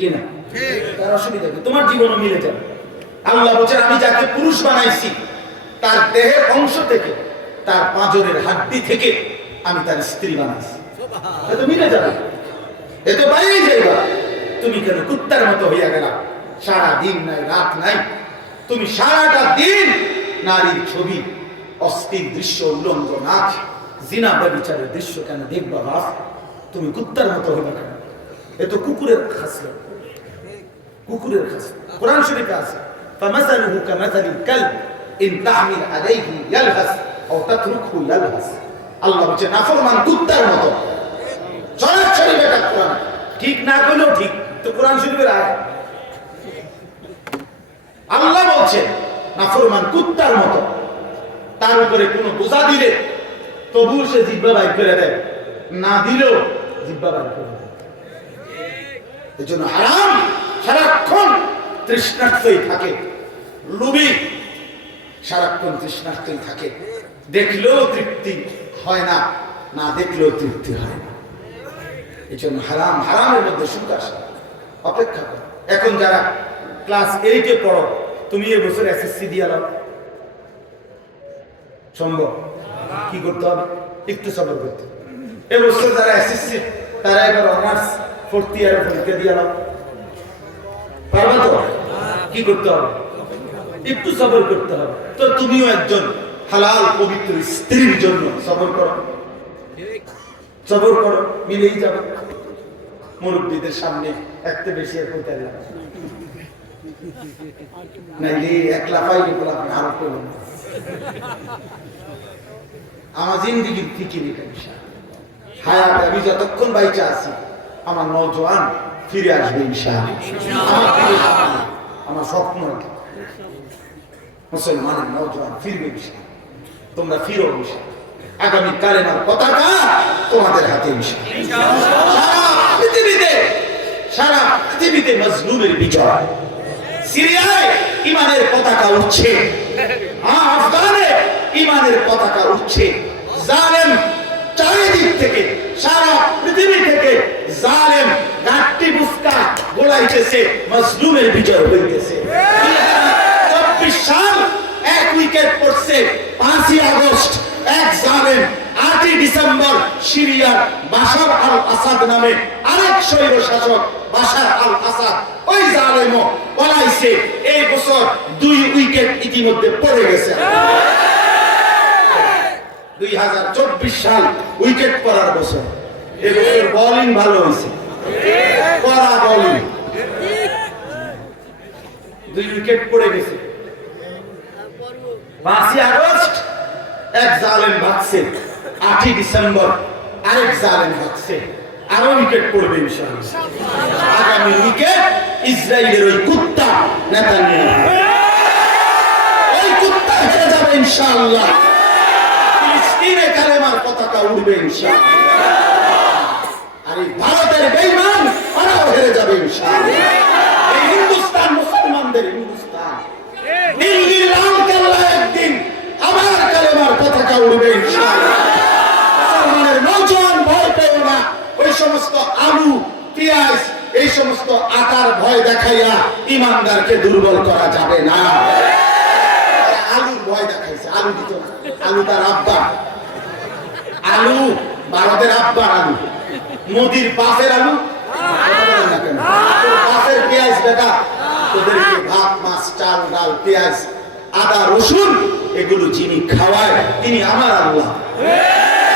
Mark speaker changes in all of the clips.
Speaker 1: কিনা? তার অসুবিধা কি? তোমার জীবনও মিলে যাবে। আল্লাহ বলছেন আমি যাকে পুরুষ বানাইছি তার দেহের অংশ থেকে তার পাঁজরের হাড্ডি থেকে আমি তার স্ত্রী বানাইছি। এ তো মিলে যাবে। এ তো বাইরে যাইবা। তুমি কেন কুত্তার মতো হইয়া গেলা? সারা দিন নাই রাত নাই। তুমি সারাটা দিন নারীর ছবি অস্থির দৃশ্য উল্লঙ্গ নাচ জিনা ব্যবিচারের দৃশ্য কেন দেখবা বাপ? তুমি কুত্তার মতো হইবা কেন? এ তো কুকুরের খাসলত কুকুরের খাসলত কোরআন শরীফে আছে فمثله كمثل الكلب إن تعمل عليه يلهث أو تتركه يلهث আল্লাহ বলছে নাফরমান কুত্তার মতো সরাসরি বেটা কোরআন ঠিক না করলেও ঠিক তো কোরআন শরীফের আয়াত আল্লাহ বলছে নাফরমান কুত্তার মতো তার উপরে কোনো বোঝা দিলে তবুও সে জিব্বা বাইর করে দেয় না দিলেও জিব্বা বাইর করে দেয় এই জন্য হারাম সারাক্ষণ তৃষ্ণার্থই থাকে। লুবি সারাক্ষণ তৃষ্ণার্থই থাকে। দেখলেও তৃপ্তি হয় না না দেখলেও তৃপ্তি হয় না। এই জন্য হারাম, হারামের মধ্যে সুখ আসে। অপেক্ষা কর। এখন যারা ক্লাস এইটে পড়ো, তুমি এবছর এসএসসি দিয়ে আলো সম্ভব? কি করতে হবে? একটু সবর করতে। এবছর যারা এসএসসি তারা এবার অনার্স ফোর্থ ইয়ারে পরীক্ষা দিয়ে আলো পারবা তো? কি করতে হবে? একটু সবর করতে হবে। তো তুমিও একজন হালাল, পবিত্র স্ত্রীর জন্য সবর করো। সবর করো, মিলেই যাবে। মুরব্বীদের সামনে একটা বেশি। নাইলে একলা পাইলে বলে আপনি আরও করবেন। আমার জিন্দিগির ফিকির এটা বিষয়। আমি যতক্ষণ বাইচা আছি, আমার নজওয়ান ফিরে আসবে আমার স্বপ্ন মুসলমানের নজওয়ান ফিরবে তোমরা ফিরো কালেমার পতাকা তোমাদের হাতে পৃথিবীতে, সারা পৃথিবীতে মজলুমের বিজয়। সিরিয়ায় ইমানের পতাকা উঠছে। আফগানে ইমানের পতাকা উঠছে। জালেম চারিদিক থেকে, সারা পৃথিবী থেকে জালেম গাট্টি বুস্কা গোলাইতেছে, মজলুমের বিজয় হইতেছে। চব্বিশ সাল এক উইকেট পড়ছে, পাঁচই আগস্ট এক জালেম আটই ডিসেম্বর সিরিয়ার আল আসাদ নামে আরেক শাসক আল আসাদ ওই পলাইছে। এই বছর দুই উইকেট ইতিমধ্যে পড়ে গেছে। দুই হাজার চব্বিশ সাল উইকেট পড়ার বছর। এবছর বোলিং ভালো হয়েছে। কড়া বোলিং দুই উইকেট পড়ে গেছে। পাঁচই আগস্ট, এক জালেম ভাগছে আটই ডিসেম্বর, আরেক জালেম ভাগছে আরও উইকেট পড়বে আগামী উইকেট ইসরায়েলের ওই কুত্তা নেতানিয়াহু। ওই কুত্তা হেরে যাবে ইনশাআল্লাহ। কালেমার পতাকা উড়বে ইনশাআল্লাহ। আর এই বেঈমান হেরে যাবে হিন্দুস্তান মুসলমানদের হিন্দুস্তান। আবার কালেমার পতাকা উড়বে ভয় না। ওই সমস্ত আলু, পেঁয়াজ, এই সমস্ত আটার ভয় দেখাইয়া ইমানদারকে দুর্বল করা যাবে না। আলুর ভয় দেখাইছে, আলু দিত আলু তার আব্বা। আলু, ভারতের আব্বার আলু। মোদির বাপের আলু কথা বলেন না কেন? তোর বেটা তোদেরকে ভাত, মাছ, চাল, ডাল, পেঁয়াজ, আদা, রসুন, এগুলো যিনি খাওয়ায়, তিনি আমার আল্লাহ।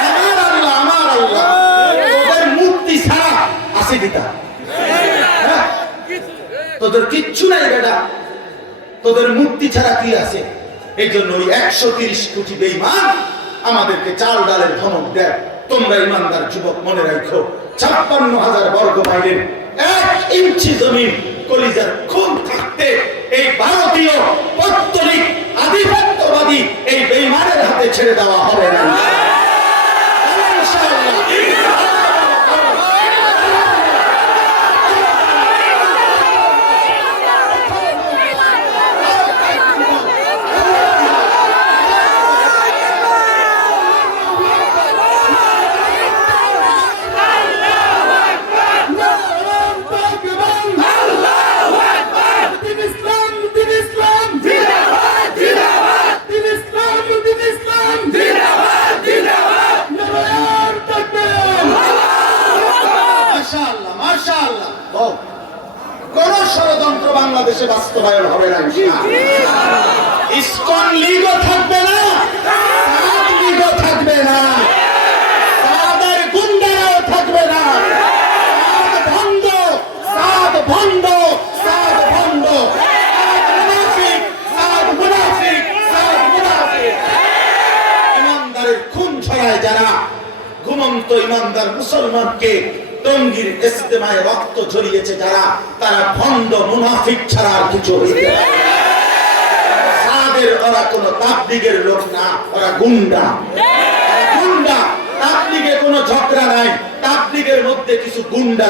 Speaker 1: আমার আল্লাহ আমার আল্লাহ। তোদের ছাড়া কিতা হ্যাঁ? তোদের কিচ্ছু নাই বেটা। তোদের মুক্তি ছাড়া কি আছে? এই জন্য ওই একশো তিরিশ কোটি বেইমান আমাদেরকে চাল, ডালের ধমক দেয়। তোমরা ইমানদার যুবক, মনে রাখো, ছাপ্পান্ন হাজার বর্গ মাইলের এক ইঞ্চি জমিন কলিজার খুন থাকতে এই ভারতীয় পত্তলিক আধিপত্যবাদী এই বেইমানের হাতে ছেড়ে দেওয়া হবে না ইনশাআল্লাহ।
Speaker 2: আল্লাহু আকবার
Speaker 1: বাংলাদেশে বাস্তবায়ন হবে না ইনশাআল্লাহ। ইসকন লীগও থাকবে না সাদ লীগও থাকবে না সাদের গুন্ডারাও থাকবে না সাদ ভণ্ড সাদ ভণ্ড সাদ ভণ্ড সাদ মুনাফিক সাদ মুনাফিক সাদ মুনাফিক ইমানদারের খুন ছড়ায় যারা ঘুমন্ত ইমানদার টঙ্গির ইস্তেমায় রক্ত ঝরিয়েছে যারা, তারা ভণ্ড মুনাফিক ছাড়া আর কিছু ওরা কোন লোক না, ওরা গুন্ডা। গুন্ডা ঝগড়া নাই। মধ্যে কিছু গুন্ডা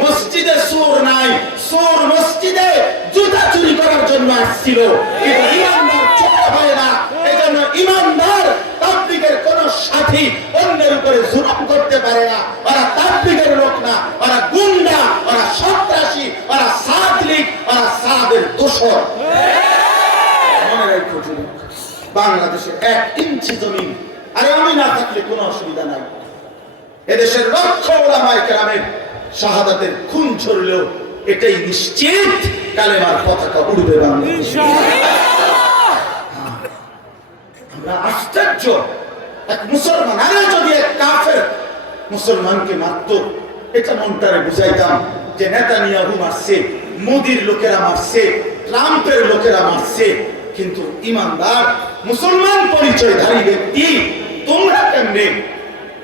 Speaker 1: মসজিদে সোর নাই। সোর মসজিদে জুতা চুরি করার জন্য আসছিল। ইমানদার ছোট হয় না এজন্য ইমানদার কোন সাথী অন্যের উপরে জুলুম করতে পারে না। ওরা তাবলিগের লোক না ওরা গুন্ডা ওরা সন্ত্রাসী ওরা সাদলিক ওরা সাদের দোষর। মনে রাখো যুবক এক ইঞ্চি জমি আরে আমি না থাকলে কোনো অসুবিধা নাই। এদেশের লক্ষ ওলামায় কেরামের শাহাদাতের খুন ছড়লেও এটাই নিশ্চিত কালেমার পতাকা উড়বে বাংলাদেশে। আমরা আশ্চর্য। এক মুসলমান, আরে যদি কেমনে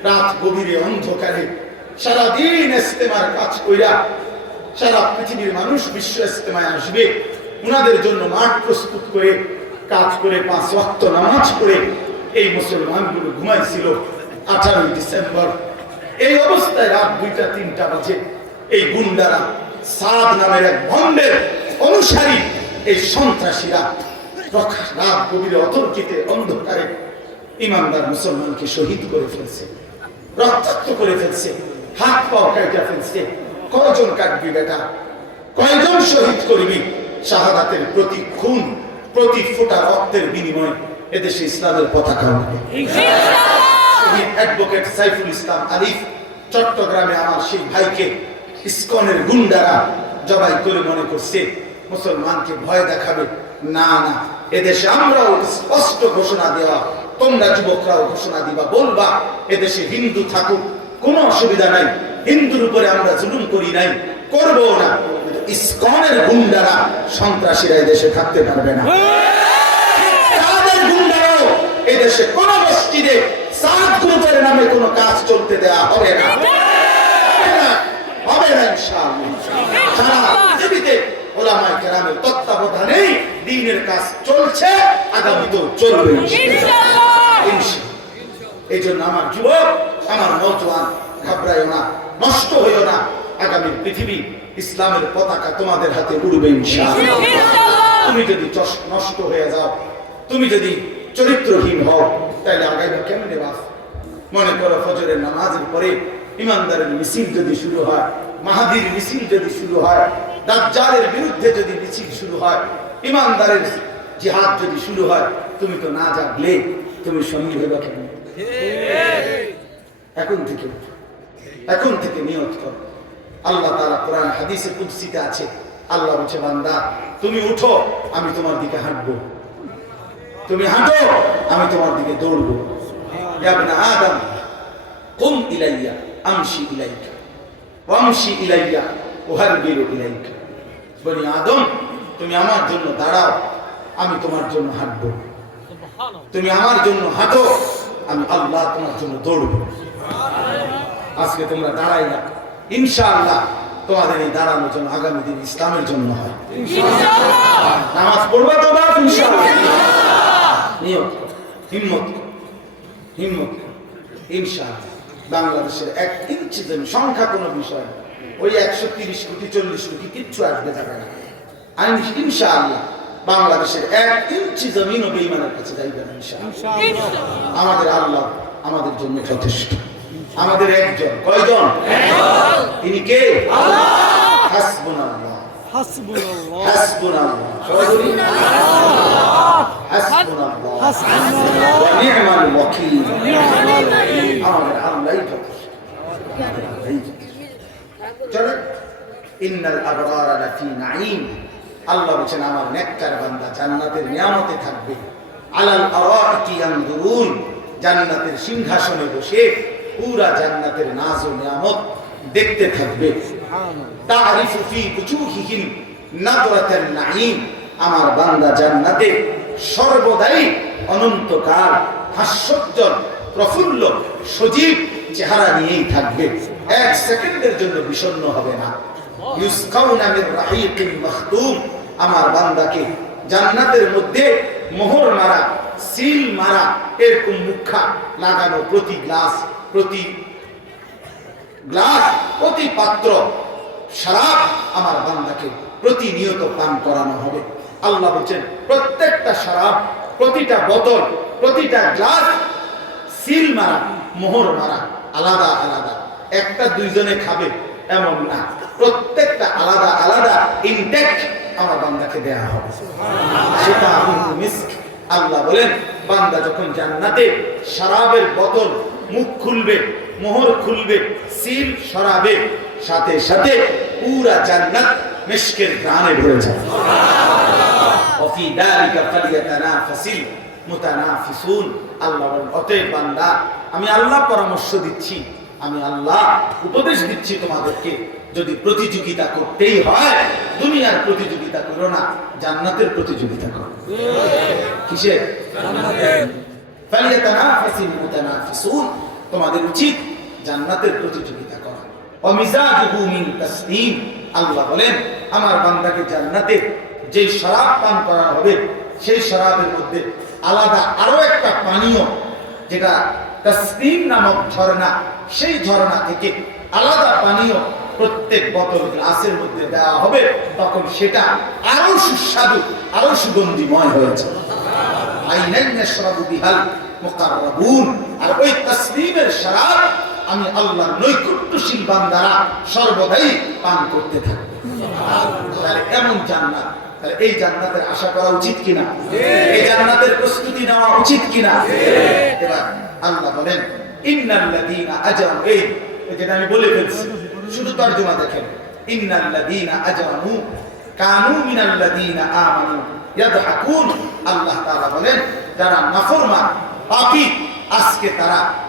Speaker 1: রাত গভীরে অন্ধকারে সারাদিন ইস্তেমার কাজ কইরা সারা পৃথিবীর মানুষ বিশ্ব ইস্তেমায় আসবে, উনাদের জন্য মাঠ প্রস্তুত করে, কাজ করে, পাঁচ ওয়াক্ত নামাজ পড়ে এই মুসলমানগুলো ঘুমাইছিল আঠারোই ডিসেম্বর। এই অবস্থায় রাত দুইটা, তিনটা বাজে। এই গুন্ডারা সাদ নামের এক ভণ্ডের অনুসারী, এই সন্ত্রাসীরা রাত গভীরে অতর্কিতে অন্ধকারে ইমানদার মুসলমানকে শহীদ করে ফেলছে, রক্তাক্ত করে ফেলছে, হাত পাও কাটা ফেলছে। কয়জন কাটবি বেটা? কয়জন শহীদ করবি? শাহাদাতের প্রতি খুন, প্রতি ফোঁটা রক্তের বিনিময় এদেশে ইসলামের পতাকা অ্যাডভোকেট সাইফুল ইসলাম আলিফ চট্টগ্রামে আমার সেই ভাইকে ইসকনের গুন্ডারা জবাই করে মনে করছে মুসলমানকে ভয় দেখাবে। না না এদেশে আমরাও স্পষ্ট ঘোষণা দেওয়া তোমরা যুবকরাও ঘোষণা দিবা বলবা এদেশে হিন্দু থাকুক কোনো অসুবিধা নাই। হিন্দুর উপরে আমরা জুলুম করি নাই করব না। ইস্কনের গুন্ডারা সন্ত্রাসীরা এদেশে থাকতে পারবে না। গুন্ডারাও এদেশে কোন মসজিদে সাত গ্রুপের নামে কোনো কাজ চলতে দেয়া হবে না। হবে না। সারা পৃথিবীতে ওলামায়ে কেরামের তত্ত্বাবধানেই দ্বীনের কাজ চলছে আগামীতেও চলবে এই জন্য আমার যুবক আমার নৌজওয়ান ঘাবড়াইও না নষ্ট হইও না। আগামী পৃথিবী ইসলামের পতাকা তোমাদের হাতে উড়বে ইনশাআল্লাহ। তুমি যদি নষ্ট হয়ে যাও তুমি যদি চরিত্রহীন হও। তাহলে আগাইবা কেমনে বাস? মনে করো ফজরের নামাজের পরে ইমানদারের মিছিল যদি শুরু হয়, মাহাদির মিছিল যদি শুরু হয়, দাজ্জালের বিরুদ্ধে যদি মিছিল শুরু হয়, ইমানদারের জিহাদ যদি শুরু হয়, তুমি তো না জাগলে, তুমি সঙ্গী হইবা কেমন? এখন থেকে। এখন থেকে নিয়ত কর। আল্লাহ তাআলা কোরআন হাদিসে কুদ্সিতে আছে, আল্লাহ বলছে, বান্দা, তুমি উঠো, আমি তোমার দিকে হাঁটবো। তুমি হাঁটো আমি তোমার দিকে দৌড়বো। আদম কুম ইলাইয়া আমশি ইলাইকা ওয়ামশি ইলাইয়া উহারবিলু ইলাইকা। বনি আদম তুমি আমার জন্য দাঁড়াও আমি তোমার জন্য হাঁটবো। তুমি আমার জন্য হাঁটো আমি আল্লাহ তোমার জন্য দৌড়বো। আজকে তোমরা দাঁড়াই না। ইনশাআল্লাহ তোমাদের এই দাঁড়ানোর জন্য আগামী দিন ইসলামের জন্য হয়। নামাজ পড়বে তো ইনশাআল্লাহ। নিয়ত হিম্মত হিম্মত করো। বাংলাদেশের এক ইঞ্চি জমি সংখ্যা কোনো বিষয় না। ওই একশো তিরিশ কোটি চল্লিশ কোটি কিচ্ছু আসবে যাবে না। আইন ইনশাআল্লাহ বাংলাদেশের এক ইঞ্চি জমিনও বেইমানের কাছে যাইবে না আমাদের আল্লাহ আমাদের জন্য যথেষ্ট। আমাদের একজন কয়জন? তিনি কে? হাসবুনাল্লাহ। আল্লাহ বলেন আমার নেককার বান্দা জান্নাতের নিয়ামতে থাকবে আলাল আরাকি ইয়ানদুরুন জান্নাতের সিংহাসনে বসে পুরা জান্নাতের নাজ ও নিয়ামত দেখতে থাকবে তারিফু ফি উজুহিহিম নাদরাতান নাঈম। আমার বান্দা জান্নাতে সর্বদাই অনন্তকাল হাস্যোজ্জ্বল, প্রফুল্ল, সজীব চেহারা নিয়েই থাকবে। এক সেকেন্ডের জন্য বিষণ্ণ হবে না। ইউসকাউনা মির রাহিকিন মাখতুম। আমার বান্দাকে জান্নাতের মধ্যে মোহর মারা, সিল মারা, এরকম মুখা লাগানো প্রতি গ্লাস প্রতি গ্লাস, প্রতি পাত্র শরাব আমার বান্দাকে প্রতিনিয়ত পান করানো হবে। আল্লাহ বলছেন, প্রত্যেকটা শরাব প্রতিটা বোতল, প্রতিটা গ্লাস, সিল মারা, মোহর মারা, আলাদা আলাদা। একটা দুইজনে খাবে এমন না। প্রত্যেকটা আলাদা আলাদা ইনটেক্ট আমার বান্দাকে দেয়া হবে। সেটা আল্লাহ বলেন, বান্দা যখন জান্নাতে শরাবের বোতল, মুখ খুলবে, মোহর খুলবে, সিল সরাবে সাথে সাথে পুরা জান্নাত মিশকের গানে ভরে যাবে وفي ذلك فليتنافس المتنافسون আল্লাহ বলেন অতএব বান্দা আমি আল্লাহ পরামর্শ দিচ্ছি আমি আল্লাহ উপদেশ দিচ্ছি তোমাদেরকে যদি প্রতিযোগিতা করতেই হয় দুনিয়ার প্রতিযোগিতা করো না জান্নাতের প্রতিযোগিতা করো কিসের ফালিয়াতানাফাসিল মুতানাফিসুন তোমাদের উচিত জান্নাতের প্রতিযোগিতা আল্লাহ বলেন, আমার বান্দাকে জান্নাতে যে শরাব পান করা হবে, সেই শরাবের মধ্যে আলাদা আরও একটা পানীয়, যেটা তাসনিম নামক ঝর্ণা, সেই ঝর্ণা থেকে আলাদা পানীয় প্রত্যেক বোতল গ্লাসের মধ্যে দেওয়া হবে, তখন সেটা আরও সুস্বাদু, আরও সুগন্ধিময় হয়েছে ইয়াশরাবু বিহাল মুকাররাবুন। আর ওই তাসলিমের শরাব আমি আল্লাহর নৈকট্যশীল বান্দারা সর্বদাই পান করতে থাকবে। তাহলে এমন জান্নাত। এই জান্নাতের আশা করা উচিত কিনা? এই জান্নাতের প্রস্তুতি নেওয়া উচিত কিনা? এবার আল্লাহ বলেন, ইন্নাল্লাযীনা আজরামু এই যেটা আমি বলে ফেলছি, শুধু তর্জমা দেখেন। ইন্নাল্লাযীনা আজরামু কানু মিনাল্লাযীনা আমানু ইয়াদহাকুন। আল্লাহ তাআলা বলেন, যারা নাফরমান, পাপী, আজকে তারা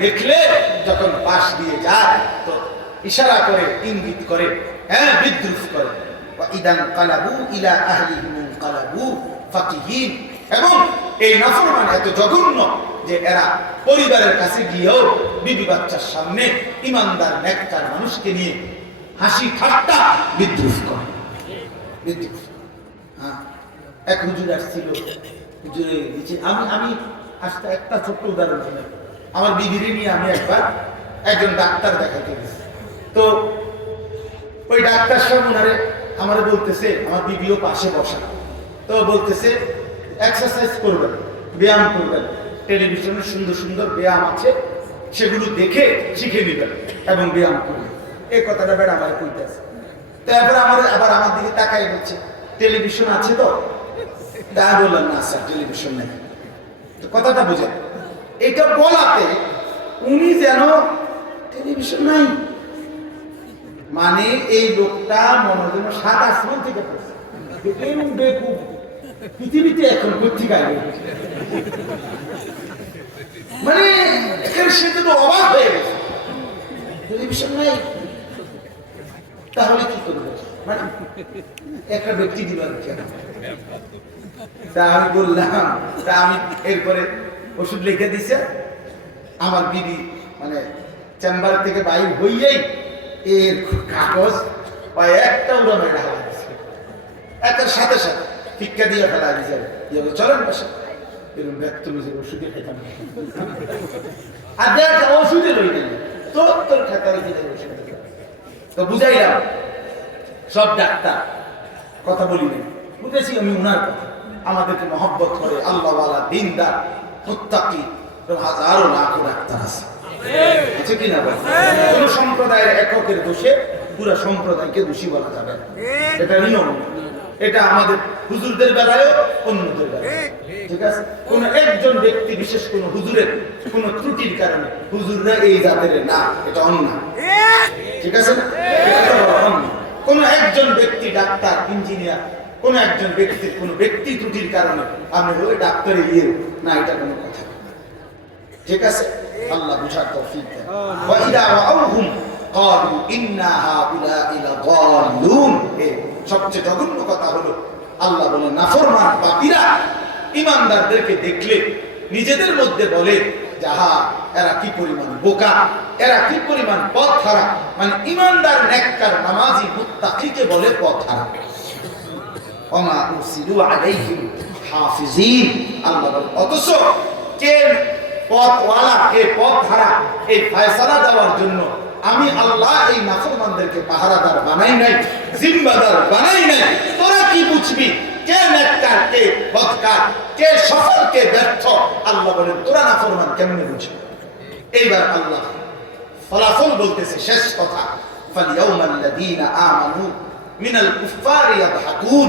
Speaker 1: দেখলে যখন পাশ দিয়ে যায় ইশারা করে, ইঙ্গিত করে হ্যাঁ কালাবু এবং এই এত জঘন্য যে এরা পরিবারের কাছে গিয়েও বিবি বাচ্চার সামনে ইমানদার নেককার মানুষকে নিয়ে হাসি ঠাট্টা বিদ্রুপ করে। বিদ্রুপ। হ্যাঁ এক হুজুর আসছিল আমি আমি আসতে একটা ছোট্ট উদাহরণ ছিল আমার বিবিরে নিয়ে আমি একবার একজন ডাক্তার দেখাতে তো ওই ডাক্তার সাহেব ওনারে আমার বলতেছে, আমার বিবিও পাশে বসা তো বলতেছে এক্সারসাইজ করবেন, ব্যায়াম করবেন। টেলিভিশনে সুন্দর সুন্দর ব্যায়াম আছে, সেগুলো দেখে শিখে নেবেন এবং ব্যায়াম করবেন। এই কথাটা বেড়া আমার কইতেছে। তারপরে আমার আবার আমার দিকে তাকাই বলছে টেলিভিশন আছে তো? না, স্যার টেলিভিশন কথাটা এটা বলাতে উনি যেন টেলিভিশন নাই। মানে এই লোকটা মনে যেন সাত আসমান থেকে পড়ছে। পৃথিবীতে এখন কোথেকে মানে এখানে সে তো অবাক হয়ে গেছে। টেলিভিশন নাই। তাহলে কি করবে? মানে একটা ব্যক্তি দিবার কেন তা আমি বললাম তা আমি এরপরে ওষুধ লিখে দিছে। আমার বিবি মানে চেম্বার থেকে বাইর হইয়েই এর কাগজ বা একটা উড়া মেরে হালা দিছে। একটার সাথে সাথে ফিক্কা দিয়ে ফেলা দিছে। ইয়ে বলে, চলেন বাসা। এরকম ব্যক্ত নিজের ওষুধে খেতাম আর দেখ ওষুধে রই না তোর তোর খাতার তো বুঝাইলাম সব ডাক্তার কথা বলিনি বুঝেছি আমি উনার কথা। আমাদেরকে মহব্বত করে আল্লাহওয়ালা দিনদার তো হাজারো লাখো ডাক্তার আছে। একজন ব্যক্তি, বিশেষ কোন হুজুরের কোন ত্রুটির কারণে হুজুররা এই জাতের না, এটা অন্যায়। ঠিক আছে। কোন একজন ব্যক্তি, ডাক্তার, ইঞ্জিনিয়ার কোন একজন ব্যক্তির কোন ব্যক্তি ত্রুটির কারণে আমি ওই ডাক্তারে ইয়ে না, এটা কোনো কথা ঠিক আছে? আল্লাহ বুঝার আল্লাহ বলে, নাফরমান দেখলে, নিজেদের মধ্যে বলে যাহা এরা কি পরিমাণ বোকা, এরা কি পরিমাণ পথ হারা মানে ইমানদার, নেককার, নামাজি, মুত্তাকিকে বলে পথ হারা অমা উসিরু আলাইহিম হাফিজিন। আল্লাহ অথচ কে পথওয়ালা এই পথ ধারা এই জন্য আমি আল্লাহ এই নাফরমানদেরকে পাহারাদার বানাই নাই, জিম্মাদার বানাই নাই। তোরা কি বুঝবি? কে নেককার, কে বদকার, কে সফল, কে ব্যর্থ? আল্লাহ বলেন, তোরা নাফরমান কেমনে বুঝবি? এইবার আল্লাহ ফলাফল বলতেছে, শেষ কথা ফালিয়াউমাল্লাযীনা আমানু মিনাল কুফফারি ইয়াদহাকুন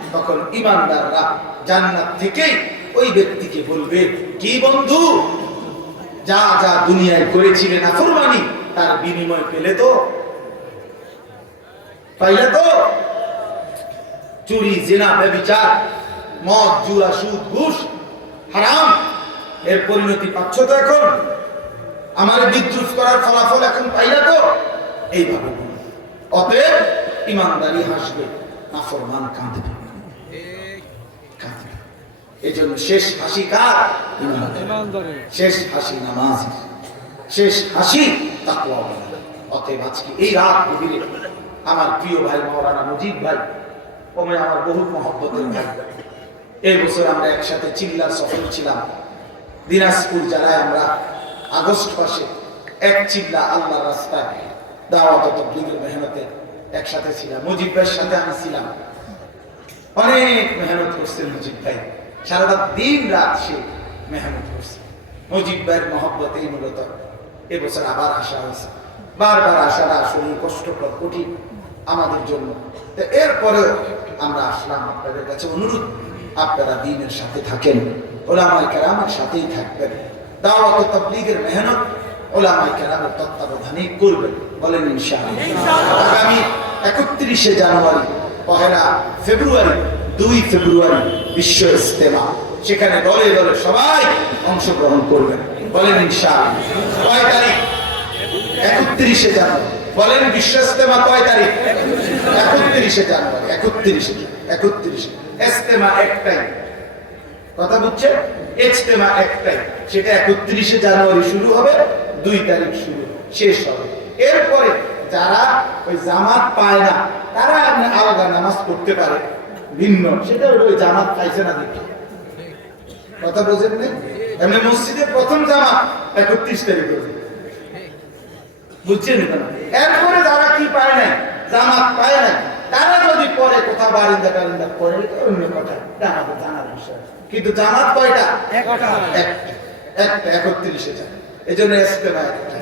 Speaker 1: তখন ইমানদাররা জান্নাত থেকে ওই ব্যক্তিকে বলবে, কি বন্ধু? যা যা দুনিয়ায় করেছিলে না ফরমানি তার বিনিময় পেলে তো? পাইলে তো? চুরি, জিনা ব্যভিচার মদ, জুয়া, সুদ, ঘুষ, হারাম, এর পরিণতি পাচ্ছ তো এখন? আমার বিদ্রুপ করার ফলাফল এখন পাইলা তো? এইভাবে। অতএব ইমানদারি হাসবে, নাফরমান কাঁদবে কাঁদবে। এই জন্য শেষ হাসি কার? শেষ হাসি নামাজ। শেষ হাসি তাকওয়া অতএব আজকে এই রাত গভীরে আমার প্রিয় ভাই মৌলানা মুজিব ভাই ওমে আমার বহু মহব্বতের ভাই। এই বছর আমরা একসাথে চিল্লার সফর ছিলাম। দিনাজপুর জেলায় আমরা আগস্ট মাসে এক চিল্লা আল্লাহ রাস্তায় দাওয়াত তবলিগের মেহনতে একসাথে ছিলাম। মুজিব ভাইয়ের সাথে আমি ছিলাম। অনেক মেহনত করছেন মুজিব ভাই। সারাটা দিন রাত সে মেহনত করছে। মুজিব ভাইয়ের মহব্বতেই মূলত। এবছর আবার আসা হয়েছে। বারবার আসাটা আসলে কষ্টকর কঠিন আমাদের জন্য। তো এরপরেও আমরা আসলাম আপনাদের কাছে অনুরোধ আপনারা দিনের সাথে থাকেন ওলামাই কেরামের সাথেই থাকবেন। দাওয়াত তাবলীগের মেহনত ওলামাই কেরামের তত্ত্বাবধানেই করবেন বলেন ইনশাআল্লাহ। আগামী একত্রিশে জানুয়ারি পহেলা ফেব্রুয়ারি দুই ফেব্রুয়ারি বিশ্ব ইস্তেমা সেখানে দলে দলে সবাই অংশগ্রহণ করবেন। বলেন কয় তারিখ? একত্রিশে জানুয়ারি। বলেন বিশ্ব ইস্তেমা কয় তারিখ? একত্রিশে জানুয়ারি। একত্রিশে। একত্রিশে। ইস্তেমা একটাই। কথা বুঝছেন? ইজতেমা একটাই। সেটা একত্রিশে জানুয়ারি শুরু হবে, দুই তারিখ শুরু। শেষ হবে। এরপরে যারা ওই জামাত পায় না, তারা আপনি আলাদা নামাজ পড়তে পারে। ভিন্ন। সেটা হলো ওই জামাত পাইছে না দেখি। কথা বোঝেন নেই? এমনি মসজিদে প্রথম জামাত একত্রিশ তারিখ বুঝছেন এরপরে যারা কি পায় না জামাত পায় না তারা যদি পরে কোথাও বারিন্দা টারিন্দা করে অন্য কথা। এটা আমাদের জানার বিষয়। কিন্তু জামাত কয়টা?
Speaker 2: একটা।
Speaker 1: একত্রিশে যায় এই জন্য ইস্তেমা একটা।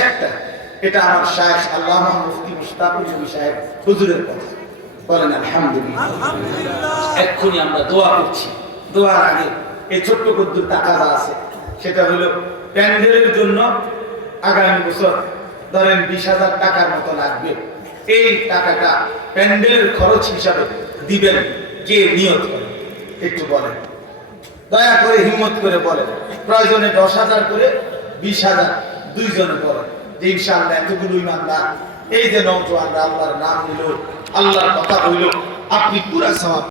Speaker 1: একটা এটা আমার শায়েখ আল্লামা মুফতি মুস্তাফুল নবী সাহেব হুজুরের কথা। বলেন আলহামদুলিল্লাহ। এক্ষুনি আমরা দোয়া করছি। দোয়ার আগে এই ছোট্ট কদ্দুর টাকা আছে সেটা হলো প্যান্ডেলের জন্য আগামী বছর ধরেন বিশ হাজার টাকার মতো লাগবে। এই টাকাটা প্যান্ডেলের খরচ হিসাবে দিবেন কে নিয়ত করে? একটু বলেন। দয়া করে হিম্মত করে বলেন। প্রয়োজনে দশ হাজার করে বিশ হাজার দুইজনে বলেন যে ইনশাআল্লাহ এতগুলো ইমানদার। এই যে নৌজওয়ানরা আল্লাহর নাম নিল আল্লাহর কথা হইল আপনি পুরা সওয়াব